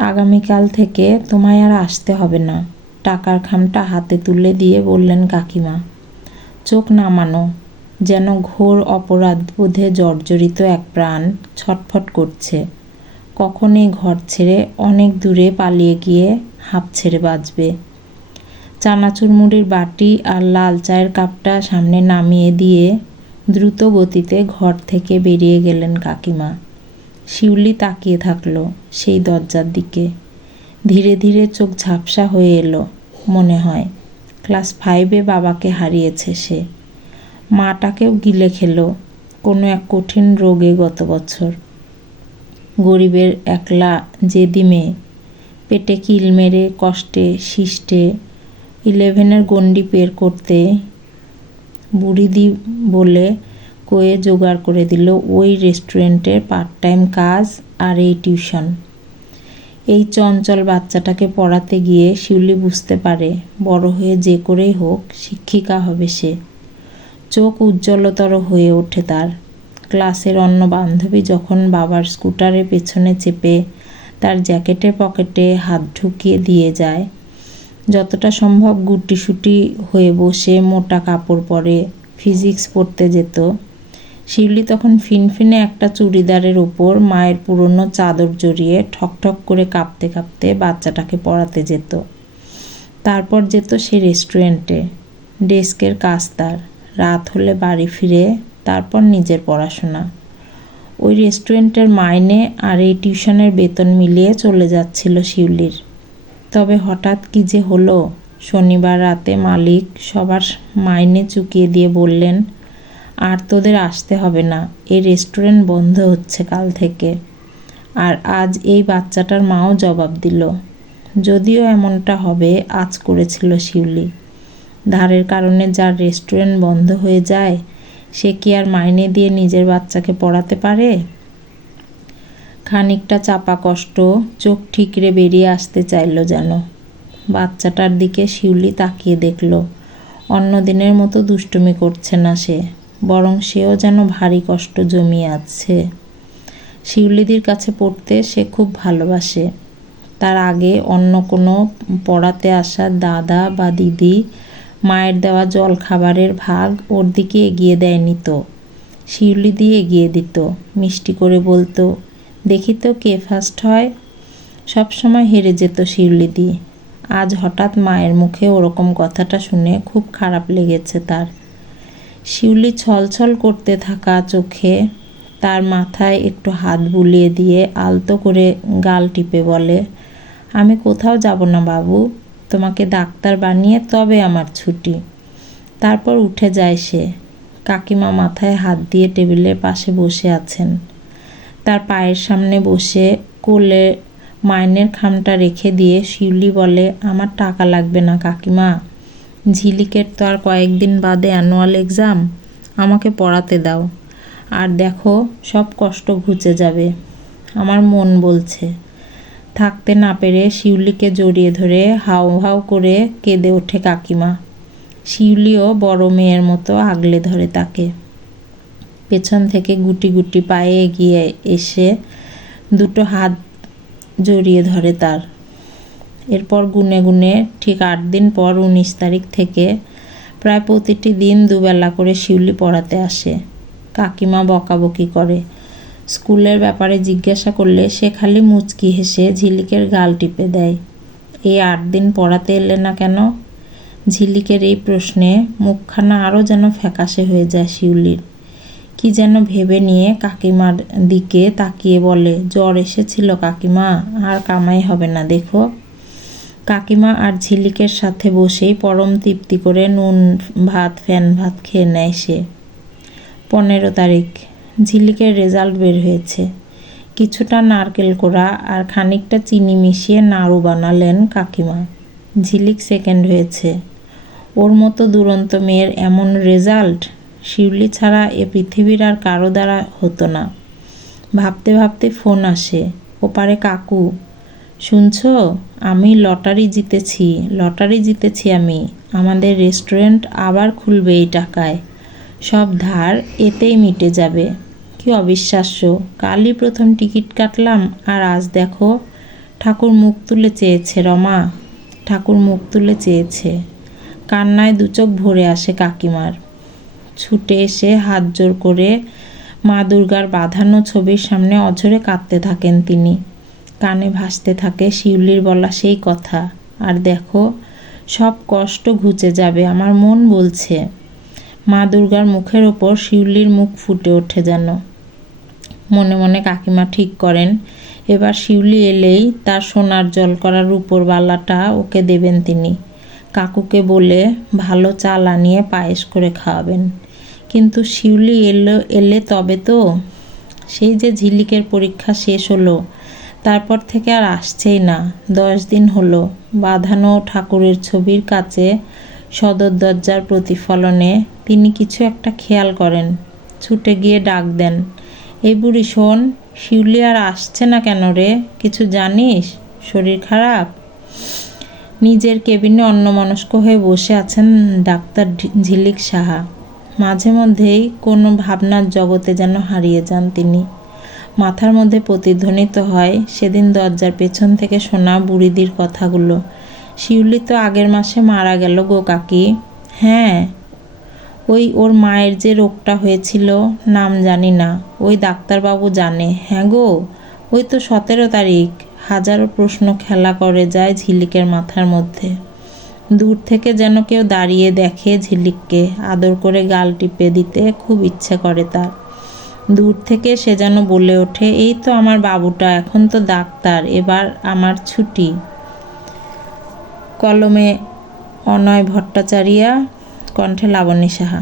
আগামীকাল থেকে তোমায় আর আসতে হবে না, টাকার খামটা হাতে তুলে দিয়ে বললেন কাকিমা। চোখ নামানো, যেন ঘোর অপরাধবোধে জর্জরিত এক প্রাণ ছটফট করছে। কখন এই ঘর ছেড়ে অনেক দূরে পালিয়ে গিয়ে হাঁপ ছেড়ে বাঁচবে। চানাচুর মুড়ির বাটি আর লাল চায়ের কাপটা সামনে নামিয়ে দিয়ে দ্রুত গতিতে ঘর থেকে বেরিয়ে গেলেন কাকিমা। শিউলি তাকিয়ে থাকলো সেই দরজার দিকে। ধীরে ধীরে চোখ ঝাপসা হয়ে এলো। মনে হয় ক্লাস 5-এ বাবাকে হারিয়েছে সে। মাটাকেও গিলে খেলো কোনো এক কঠিন রোগে গত বছর। গরিবের একলা জেদি মেয়ে, পেটে কিল মেরে কষ্টে শিষ্টে 11-এর গণ্ডি পের করতে বুড়িদি বলে কয়ে জোগাড় করে দিল ওই রেস্টুরেন্টের পার্ট টাইম কাজ আর এই টিউশন। এই চঞ্চল বাচ্চাটাকে পড়াতে গিয়ে শিউলি বুঝতে পারে বড় হয়ে যে করেই হোক শিক্ষিকা হবে সে। চোখ উজ্জ্বলতর হয়ে ওঠে তার। ক্লাসের অন্য বান্ধবী যখন বাবার স্কুটারে পেছনে চেপে তার জ্যাকেটের পকেটে হাত ঢুকিয়ে দিয়ে যায়, যতটা সম্ভব গুটিসুটি হয়ে বসে মোটা কাপড় পরে ফিজিক্স পড়তে যেত, শিউলি তখন ফিনফিনে একটা চুড়িদারের ওপর মায়ের পুরনো চাদর জড়িয়ে ঠকঠক করে কাঁপতে কাঁপতে বাচ্চাটাকে পড়াতে যেত। তারপর যেত সে রেস্টুরেন্টে, ডেস্কের কাজ তার। রাত হলে বাড়ি ফিরে তারপর নিজের পড়াশোনা। ওই রেস্টুরেন্টের মাইনে আর এই টিউশনের বেতন মিলিয়ে চলে যাচ্ছিল শিউলির। তবে হঠাৎ কী যে হলো, শনিবার রাতে মালিক সবার মাইনে চুকিয়ে দিয়ে বললেন, আর তোদের আসতে হবে না, এই রেস্টুরেন্ট বন্ধ হচ্ছে কাল থেকে। আর আজ এই বাচ্চাটার মাও জবাব দিল। যদিও এমনটা হবে আজ করেছিল শিউলি। ধারের কারণে যার রেস্টুরেন্ট বন্ধ হয়ে যায় সে কি আর মাইনে দিয়ে নিজের বাচ্চাকে পড়াতে পারে? খানিকটা চাপা কষ্ট চোখ ঠিকরে বেরিয়ে আসতে চাইল যেন। বাচ্চাটার দিকে শিউলি তাকিয়ে দেখল। অন্য দিনের মতো দুষ্টুমি করছে না সে, বরং সেও যেন ভারী কষ্ট জমিয়ে আছে। শিউলিদির কাছে পড়তে সে খুব ভালোবাসে। তার আগে অন্য কোনো পড়াতে আসা দাদা বা দিদি মায়ের দেওয়া জল খাবারের ভাগ ওর দিকে এগিয়ে দেয়নি তো। শিউলিদি এগিয়ে দিত, মিষ্টি করে বলতো, দেখি তো কে ফার্স্ট হয়। সবসময় হেরে যেত শিউলিদি। আজ হঠাৎ মায়ের মুখে ওরকম কথাটা শুনে খুব খারাপ লেগেছে তার। শিউলি ছলছল করতে থাকা চোখে তার মাথায় একটু হাত বুলিয়ে দিয়ে আলতো করে গাল টিপে বলে, আমি কোথাও যাব না বাবু, তোমাকে ডাক্তার বানিয়ে তবে আমার ছুটি। তারপর উঠে যায় সে। কাকিমা মাথায় হাত দিয়ে টেবিলের পাশে বসে আছেন। তার পায়ের সামনে বসে কোলে মাইনের খামটা রেখে দিয়ে শিউলি বলে, আমার টাকা লাগবে না কাকিমা, ঝিলিকের তো আর কয়েকদিন বাদে অ্যানুয়াল এক্সাম, আমাকে পড়াতে দাও। আর দেখো সব কষ্ট ঘুচে যাবে। আমার মন বলছে। থাকতে না পেরে শিউলিকে জড়িয়ে ধরে হাউ হাউ করে কেঁদে ওঠে কাকিমা। শিউলিও বড় মেয়ের মতো আগলে ধরে তাকে। পেছন থেকে গুটি গুটি পায়ে এগিয়ে এসে দুটো হাত জড়িয়ে ধরে তার। এরপর গুনে গুনে ঠিক 8 দিন পর 19 তারিখ থেকে প্রায় প্রতিটি দিন দুবেলা করে শিউলি পড়াতে আসে। কাকিমা বকাবকি করে। স্কুলের ব্যাপারে জিজ্ঞাসা করলে সে খালি মুচকি হেসে ঝিলিকের গাল টিপে দেয়। এই 8 দিন পড়াতে এলে না কেন? ঝিলিকের এই প্রশ্নে মুখখানা আরও যেন ফ্যাকাশে হয়ে যায় শিউলির। কি যেন ভেবে নিয়ে কাকিমার দিকে তাকিয়ে বলে, জ্বর এসেছিল কাকিমা, আর কামাই হবে না দেখো। কাকিমা আর ঝিলিকের সাথে বসেই পরম তৃপ্তি করে নুন ভাত ফ্যান ভাত খেয়ে নেয় সে। 15 তারিখ ঝিলিকের রেজাল্ট বের হয়েছে। কিছুটা নারকেল কোড়া আর খানিকটা চিনি মিশিয়ে নাড়ু বানালেন কাকিমা। ঝিলিক সেকেন্ড হয়েছে। ওর মতো দুরন্ত মেয়ের এমন রেজাল্ট শিউলি ছাড়া এ পৃথিবীর আর কারো দ্বারা হতো না। ভাবতে ভাবতে ফোন আসে। ওপারে কাকু, শুনছো, আমি লটারি জিতেছি আমি। আমাদের রেস্টুরেন্ট আবার খুলবে এই টাকায়। সব ধার এতেই মিটে যাবে। কি অবিশ্বাস্য, কালই প্রথম টিকিট কাটলাম আর আজ দেখো ঠাকুর মুখ তুলে চেয়েছে রমা, ঠাকুর মুখ তুলে চেয়েছে। কান্নায় দু চোখ ভরে আসে কাকিমার। ছুটে এসে হাত জোর করে মা দুর্গার বাঁধানো ছবির সামনে অঝরে কাঁদতে থাকেন তিনি। কানে ভাসতে থাকে শিউলির বলা সেই কথা, আর দেখো সব কষ্ট ঘুচে যাবে, আমার মন বলছে। মা দুর্গার মুখের ওপর শিউলির মুখ ফুটে ওঠে যেন। মনে মনে কাকিমা ঠিক করেন এবার শিউলি এলেই তার সোনার জল করা রূপোর বালাটা ওকে দেবেন তিনি। কাকুকে বলে ভালো চাল আনিয়ে পায়েস করে খাওয়াবেন। কিন্তু শিউলি এলে তবে তো। সেই যে ঝিলিকের পরীক্ষা শেষ হলো, তারপর থেকে আর আসছেই না। 10 দিন হলো। বাঁধানো ঠাকুরের ছবির কাছে সদর দরজার প্রতিফলনে তিনি কিছু একটা খেয়াল করেন। ছুটে গিয়ে ডাক দেন, এই বুড়ি শোন, শিউলি আর আসছে না কেন রে? কিছু জানিস? শরীর খারাপ? নিজের কেবিনে অন্যমনস্ক হয়ে বসে আছেন ডাক্তার ঝিলিক সাহা। মাঝে মধ্যেই কোনো ভাবনার জগতে যেন হারিয়ে যান তিনি। মাথার মধ্যে প্রতিধ্বনিত হয় সেদিন দরজার পেছন থেকে শোনা বুড়িদির কথাগুলো। শিউলি তো আগের মাসে মারা গেল গো কাকি। হ্যাঁ, ওই ওর মায়ের যে রোগটা হয়েছিল, নাম জানি না, ওই ডাক্তারবাবু জানে। হ্যাঁ গো, ওই তো 17 তারিখ। হাজারো প্রশ্ন খেলা করে যায় ঝিলিকের মাথার মধ্যে। দূর থেকে যেন কেউ দাঁড়িয়ে দেখে ঝিলিককে, আদর করে গাল টিপে দিতে খুব ইচ্ছে করে তার। দূর থেকে সে যেন বলে ওঠে, এই তো আমার বাবুটা, এখন তো ডাক্তার, এবার আমার ছুটি। কলমে অনয় ভট্টাচারিয়া, কণ্ঠে লাবণী সাহা।